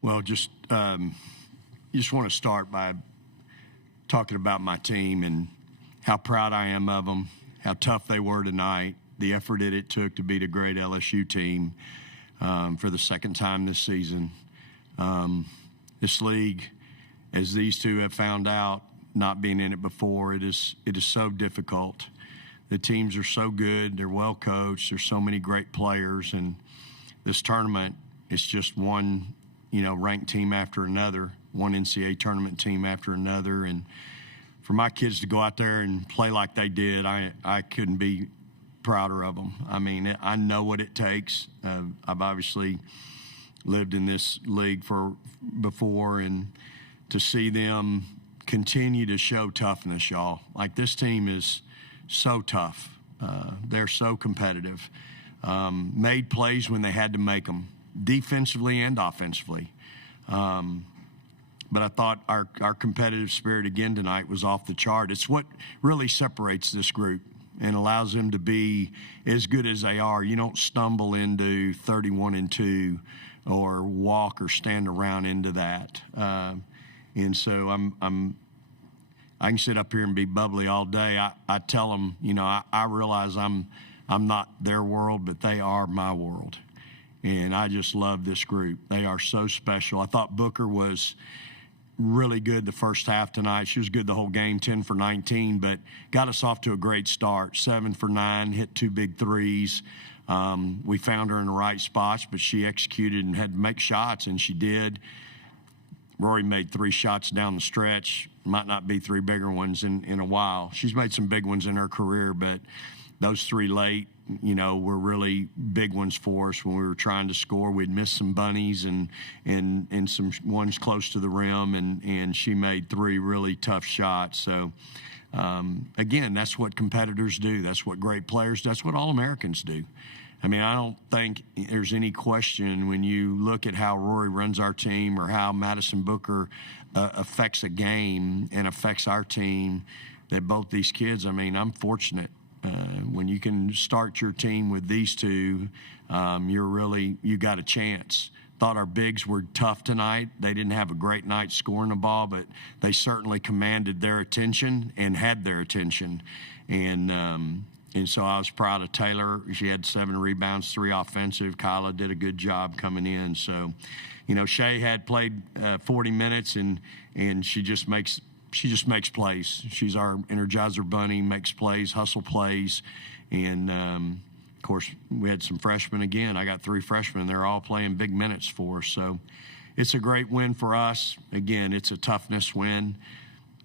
Well, just want to start by talking about my team and how proud I am of them, how tough they were tonight, the effort that it took to beat a great LSU team for the second time this season. This league, as these two have found out, not being in it before, it is so difficult. The teams are so good, they're well coached, there's so many great players, and this tournament is just one, ranked team after another, one NCAA tournament team after another. And for my kids to go out there and play like they did, I couldn't be prouder of them. I mean, I know what it takes. I've obviously lived in this league before, and to see them continue to show toughness, y'all. Like, this team is so tough. They're so competitive. Made plays when they had to make them, defensively and offensively. But I thought our competitive spirit again tonight was off the chart. It's what really separates this group and allows them to be as good as they are. You don't stumble into 31-2 or walk or stand around into that. And so I can sit up here and be bubbly all day. I tell them, I realize I'm not their world, but they are my world. And I just love this group. They are so special. I thought Booker was really good the first half tonight. She was good the whole game, 10 for 19, but got us off to a great start. 7 for 9, hit 2 big threes. We found her in the right spots, but she executed and had to make shots, and she did. Rory made 3 shots down the stretch. Might not be 3 bigger ones in a while. She's made some big ones in her career, but those 3 late, were really big ones for us when we were trying to score. We'd missed some bunnies and some ones close to the rim, and she made 3 really tough shots. So, again, that's what competitors do. That's what great players do. That's what All-Americans do. I mean, I don't think there's any question when you look at how Rory runs our team or how Madison Booker affects a game and affects our team, that both these kids, I'm fortunate. When you can start your team with these two, you got a chance. Thought our bigs were tough tonight. They didn't have a great night scoring the ball, but they certainly commanded their attention and had their attention. And so I was proud of Taylor. She had 7 rebounds, 3 offensive. Kyla did a good job coming in. So, Shay had played 40 minutes, and she just makes plays. She's our Energizer bunny, makes plays, hustle plays. And, of course, we had some freshmen again. I got 3 freshmen. They're all playing big minutes for us. So it's a great win for us. Again, it's a toughness win.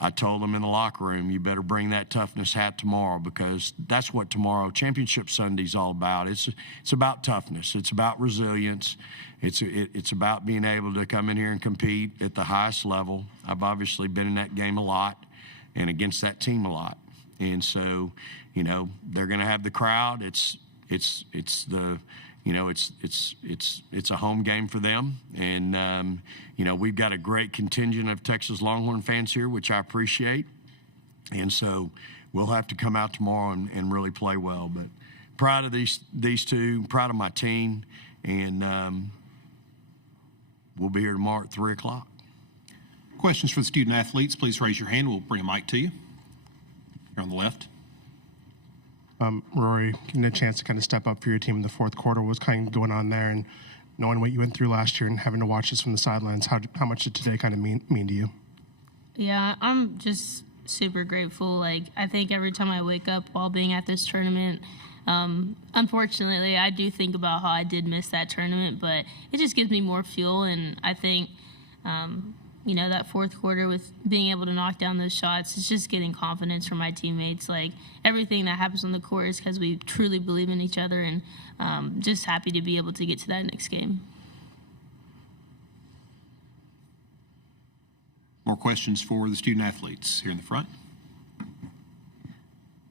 I told them in the locker room, you better bring that toughness hat tomorrow, because that's what tomorrow, Championship Sunday, is all about. It's about toughness. It's about resilience. It's about being able to come in here and compete at the highest level. I've obviously been in that game a lot and against that team a lot. And so, they're going to have the crowd. It's a home game for them. And, we've got a great contingent of Texas Longhorn fans here, which I appreciate. And so we'll have to come out tomorrow and really play well. But proud of these two, proud of my team. And we'll be here tomorrow at 3 o'clock. Questions for the student athletes, please raise your hand. We'll bring a mic to you. Here on the left. Rory, getting a chance to kind of step up for your team in the fourth quarter, what was kind of going on there, and knowing what you went through last year and having to watch this from the sidelines, how much did today kind of mean to you? Yeah, I'm just super grateful. I think every time I wake up while being at this tournament, unfortunately, I do think about how I did miss that tournament, but it just gives me more fuel, and I think that fourth quarter with being able to knock down those shots, it's just getting confidence from my teammates. Everything that happens on the court is because we truly believe in each other, and just happy to be able to get to that next game. More questions for the student athletes here in the front.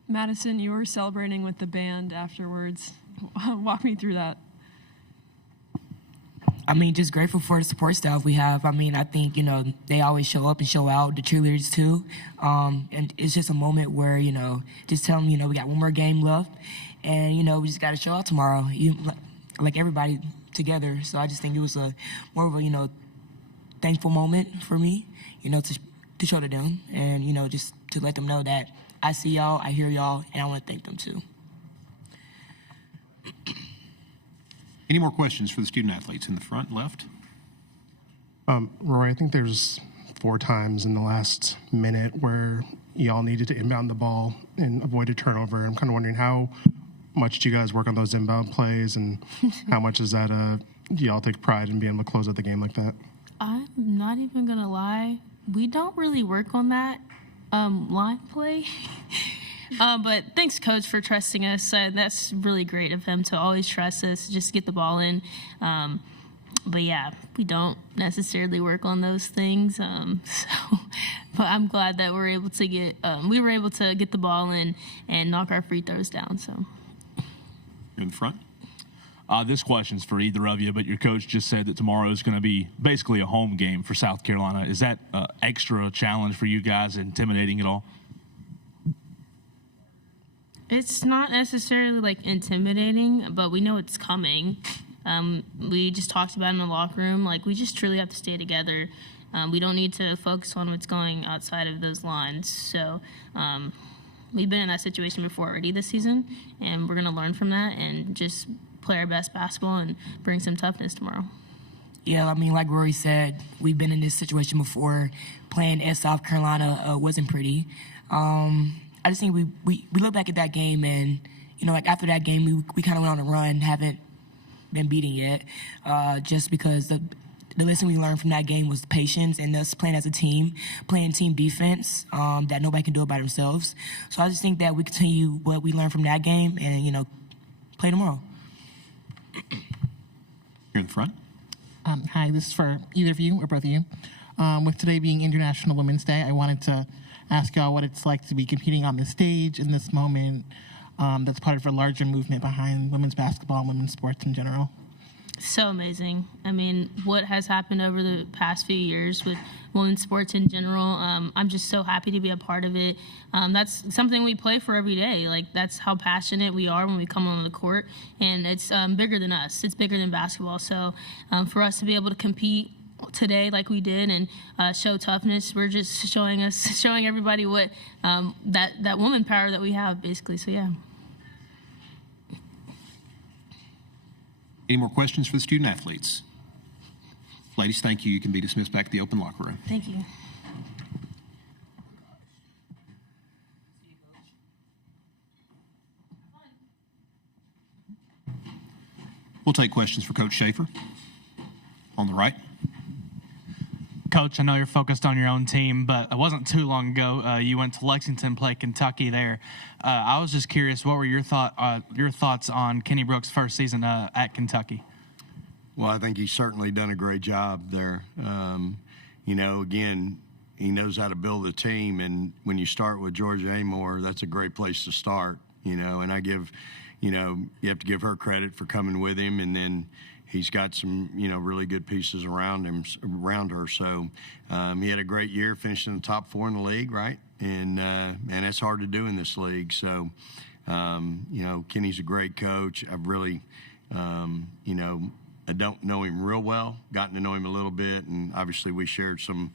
Madison, you were celebrating with the band afterwards. Walk me through that. Just grateful for the support staff we have. I think, they always show up and show out, the cheerleaders too. And it's just a moment where, just tell them, we got one more game left. And, we just got to show out tomorrow, like everybody together. So I just think it was more of a, thankful moment for me, to show to them and, just to let them know that I see y'all, I hear y'all, and I want to thank them too. Any more questions for the student athletes in the front left? Roy, I think there's 4 times in the last minute where y'all needed to inbound the ball and avoid a turnover. I'm kind of wondering how much do you guys work on those inbound plays, and how much is that do y'all take pride in being able to close out the game like that? I'm not even going to lie. We don't really work on that line play. But thanks, Coach, for trusting us. That's really great of him to always trust us, just get the ball in. But, yeah, we don't necessarily work on those things. But I'm glad that we were able to get the ball in and knock our free throws down. So, You're in the front. This question's for either of you, but your coach just said that tomorrow is going to be basically a home game for South Carolina. Is that extra challenge for you guys, intimidating at all? it's not necessarily intimidating, but we know it's coming. We just talked about it in the locker room. We just truly have to stay together. We don't need to focus on what's going outside of those lines. So we've been in that situation before already this season, and we're going to learn from that and just play our best basketball and bring some toughness tomorrow. Yeah, like Rory said, we've been in this situation before. Playing at South Carolina wasn't pretty. I just think we look back at that game and, after that game, we kind of went on a run, haven't been beaten yet, just because the lesson we learned from that game was patience and us playing as a team, playing team defense that nobody can do it by themselves. So I just think that we continue what we learned from that game and, play tomorrow. Here in the front. Hi, this is for either of you or both of you. With today being International Women's Day, I wanted to ask y'all what it's like to be competing on the stage in this moment that's part of a larger movement behind women's basketball and women's sports in general. So amazing. I mean, what has happened over the past few years with women's sports in general, I'm just so happy to be a part of it. That's something we play for every day. That's how passionate we are when we come on the court, and it's bigger than us. It's bigger than basketball. So for us to be able to compete today like we did and show toughness, we're just showing everybody what that woman power that we have, basically. So, yeah. Any more questions for the student athletes? Ladies, thank you. You can be dismissed back to the open locker room. Thank you. We'll take questions for Coach Schaefer. On the right. Coach, I know you're focused on your own team, but it wasn't too long ago you went to Lexington, play Kentucky there. I was just curious, what were your thoughts on Kenny Brooks' first season at Kentucky? Well, I think he's certainly done a great job there. Again, he knows how to build a team, and when you start with Georgia Amore, that's a great place to start. And I give, you have to give her credit for coming with him, and then he's got some, really good pieces around her. So he had a great year, finished in the top 4 in the league, right? And that's hard to do in this league. So, Kenny's a great coach. I've really, I don't know him real well, gotten to know him a little bit, and obviously we shared some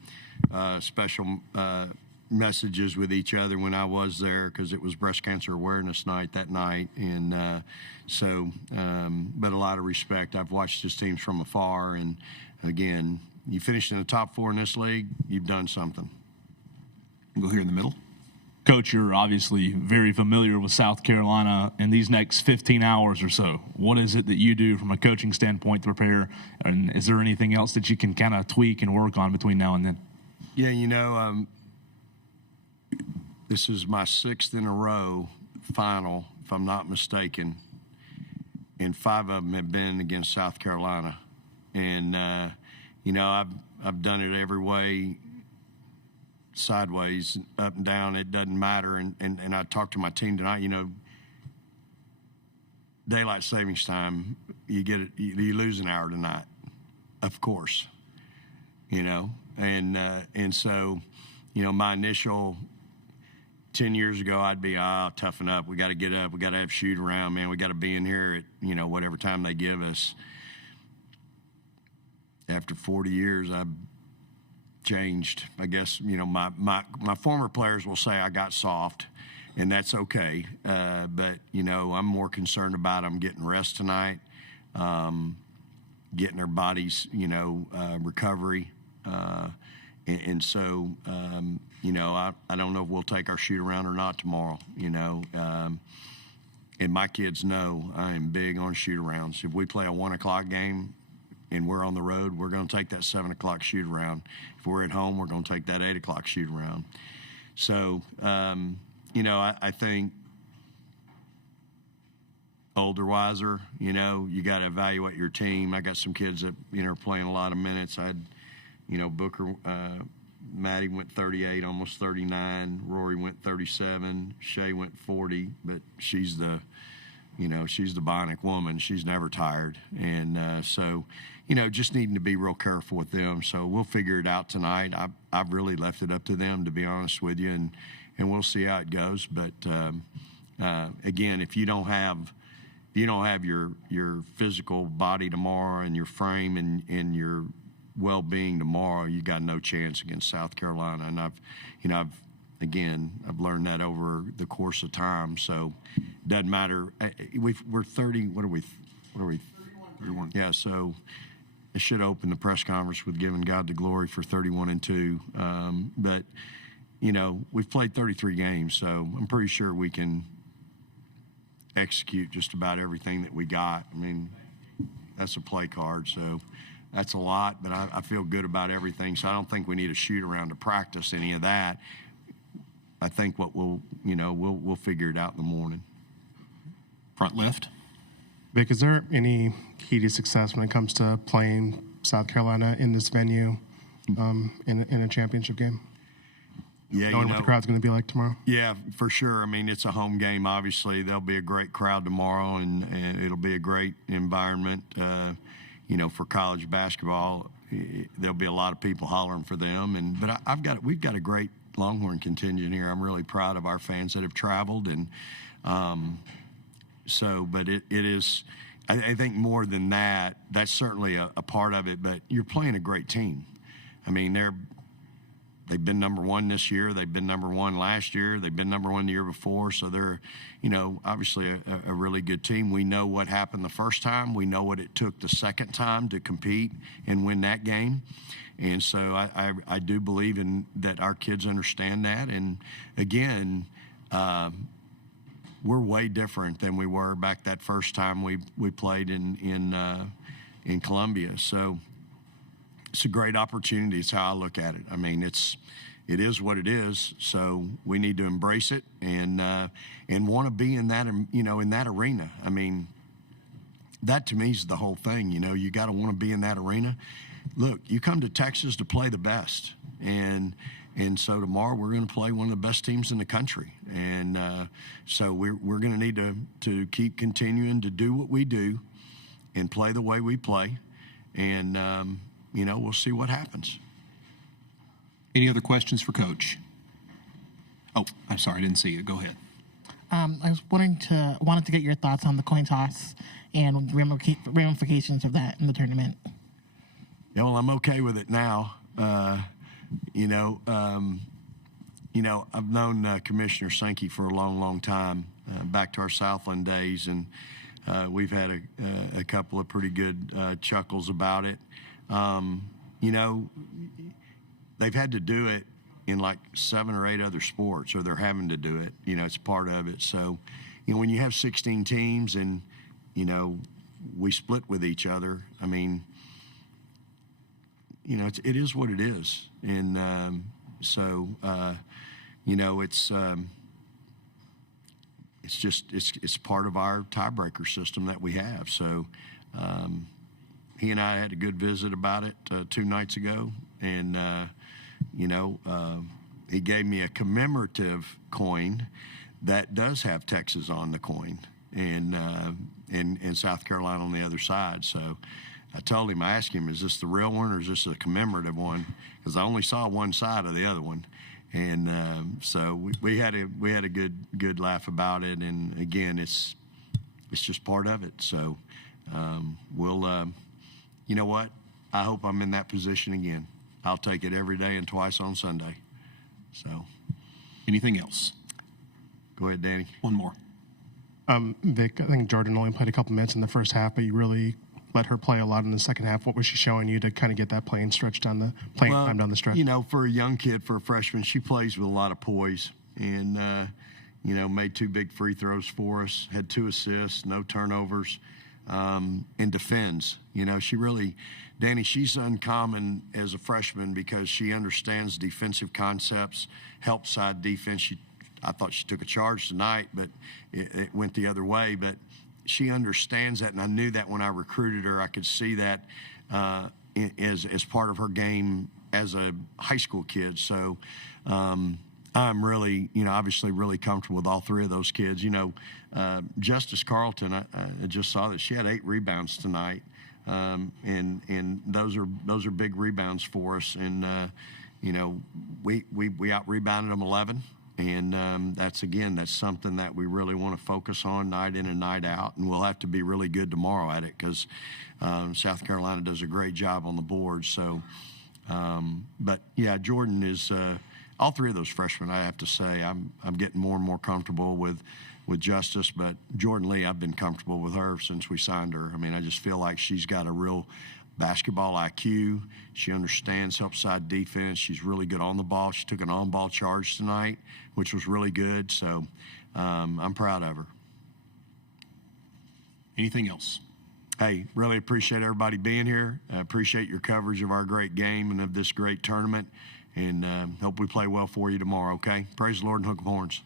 special messages with each other when I was there because it was Breast Cancer Awareness Night that night, and but a lot of respect. I've watched his teams from afar, and again, you finished in the top 4 in this league, you've done something. We'll go here in the middle. Coach, you're obviously very familiar with South Carolina in these next 15 hours or so. What is it that you do from a coaching standpoint to prepare, and is there anything else that you can kind of tweak and work on between now and then? Yeah, this is my 6th in a row final, if I'm not mistaken, and 5 of them have been against South Carolina. And, I've done it every way, sideways, up and down, it doesn't matter. And I talked to my team tonight, daylight savings time, you lose an hour tonight, of course, and so, my initial 10 years ago, I'd be, toughen up. We got to get up. We got to have shoot around, man. We got to be in here at, whatever time they give us. After 40 years, changed. I guess, my former players will say I got soft, and that's okay. But, I'm more concerned about them getting rest tonight, getting their bodies, recovery. And so, I don't know if we'll take our shoot around or not tomorrow, and my kids know I am big on shoot arounds. If we play a 1 o'clock game and we're on the road, we're going to take that 7 o'clock shoot around. If we're at home, we're going to take that 8 o'clock shoot around. So, I think older, wiser, you got to evaluate your team. I got some kids that, are playing a lot of minutes. I had, Booker, Maddie went 38, almost 39. Rory went 37. Shay went 40, but she's the bionic woman. She's never tired. And so, just needing to be real careful with them. So we'll figure it out tonight. I've really left it up to them, to be honest with you, and we'll see how it goes. But again, if you don't have your physical body tomorrow and your frame and your well-being tomorrow, you got no chance against South Carolina. And I've learned that over the course of time. So doesn't matter. We're 30. What are we? 31. Yeah. So I should open the press conference with giving God the glory for 31-2. But we've played 33 games, so I'm pretty sure we can execute just about everything that we got. I mean, that's a play card, so that's a lot, but I feel good about everything. So I don't think we need a shoot around to practice any of that. I think what we'll figure it out in the morning. Front left. Vic, is there any key to success when it comes to playing South Carolina in this venue in a championship game? Yeah, knowing what the crowd's going to be like tomorrow? Yeah, for sure. I mean, it's a home game, obviously. There'll be a great crowd tomorrow, and it'll be a great environment. For college basketball, there'll be a lot of people hollering for them. But we've got a great Longhorn contingent here. I'm really proud of our fans that have traveled, and but it is. I think more than that, that's certainly a part of it. But you're playing a great team. I mean, they've been number one this year. They've been number one last year. They've been number one the year before. So they're, obviously a really good team. We know what happened the first time. We know what it took the second time to compete and win that game. And so I do believe in that our kids understand that. And again, we're way different than we were back that first time we played in Columbia. So it's a great opportunity. It's how I look at it. I mean, it is what it is. So we need to embrace it and want to be in that, in that arena. I mean, that to me is the whole thing. You got to want to be in that arena. Look, you come to Texas to play the best, and so tomorrow we're going to play one of the best teams in the country, and so we're going to need to keep continuing to do what we do and play the way we play, and we'll see what happens. Any other questions for Coach? Oh, I'm sorry, I didn't see you. Go ahead. I was wanted to get your thoughts on the coin toss and ramifications of that in the tournament. Yeah, well, I'm okay with it now. I've known Commissioner Sankey for a long, long time, back to our Southland days, and we've had a couple of pretty good chuckles about it. They've had to do it in like 7 or 8 other sports, or they're having to do it. It's part of it. So, when you have 16 teams and, we split with each other, I mean, it is what it is. And it's part of our tiebreaker system that we have. So he and I had a good visit about it 2 nights ago, and he gave me a commemorative coin that does have Texas on the coin and South Carolina on the other side. So I told him, I asked him, is this the real one or is this a commemorative one? Because I only saw one side of the other one. And so we had a good laugh about it. And again, it's just part of it. So we'll, you know what? I hope I'm in that position again. I'll take it every day and twice on Sunday. So, Anything else? go ahead, Danny. One more. Vic, I think Jordan only played a couple minutes in the first half, but you really let her play a lot in the second half. What was she showing you to kind of get that playing time down the stretch? You know, for a young kid, for a freshman, she plays with a lot of poise and, made 2 big free throws for us, had 2 assists, no turnovers, and defends. Danny, she's uncommon as a freshman because she understands defensive concepts, help side defense. I thought she took a charge tonight, but it went the other way. But she understands that, and I knew that when I recruited her. I could see that as part of her game as a high school kid. So I'm really, obviously really comfortable with all 3 of those kids. Justice Carlton, I just saw that she had 8 rebounds tonight, and those are big rebounds for us. And we out rebounded them 11. And that's something that we really want to focus on night in and night out. And we'll have to be really good tomorrow at it because South Carolina does a great job on the board. So, but yeah, Jordan is all 3 of those freshmen. I have to say, I'm getting more and more comfortable with Justice, but Jordan Lee, I've been comfortable with her since we signed her. I mean, I just feel like she's got a real basketball IQ. She understands help side defense. She's really good on the ball. She took an on-ball charge tonight, which was really good. So I'm proud of her. Anything else? Hey, really appreciate everybody being here. I appreciate your coverage of our great game and of this great tournament. And hope we play well for you tomorrow, okay? Praise the Lord and hook 'em horns.